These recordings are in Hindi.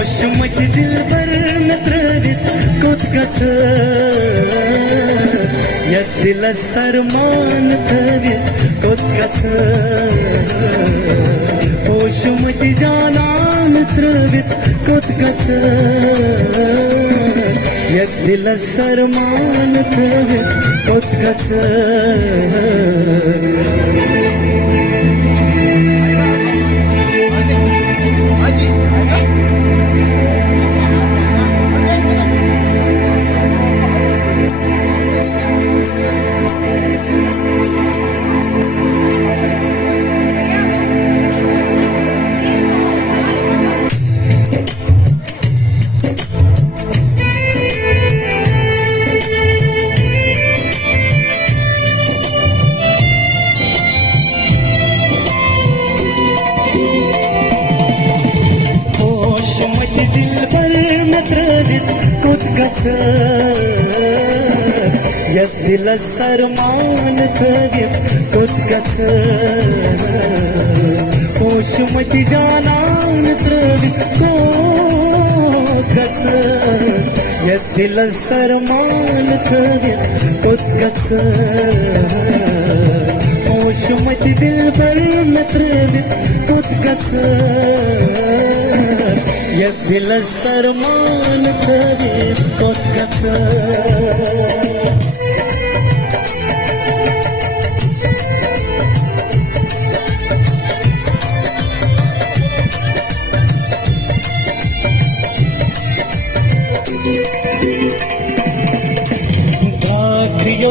होशमत दिलबर नत्रवित कोत गच यस दिल सरमान थवित कोत गच होशमत जानान थवित कोत गच यस दिल सरमान थवित कोत गच यस दिल सरमान थवित कोत गच होशमत जानान थवित कोत गच यस दिल सरमान थवित कोत गच होशमत दिलबर थवित कोत गच यस दिल सरमान थवित कोत गच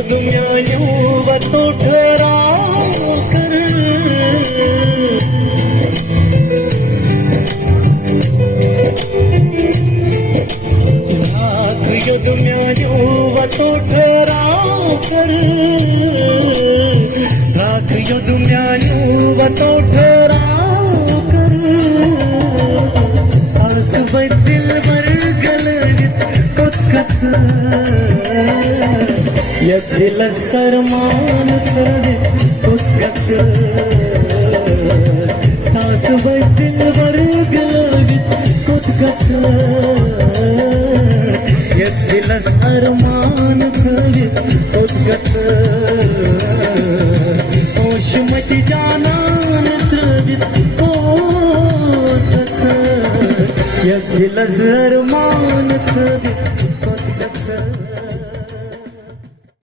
दुनिया तो ठहरा कर दुनिया तो ठहरा कर रात यो दुनिया तो ठहरा कर और सुबह दिल भर गलत कोत गच यस दिल सरमान थवित कोत गच सांस दिल भर गलत कोत गच यस दिल सरमान थवित कोत गच होशमत जानान थवित कोत गच यस दिल सरमान थवित कोत गच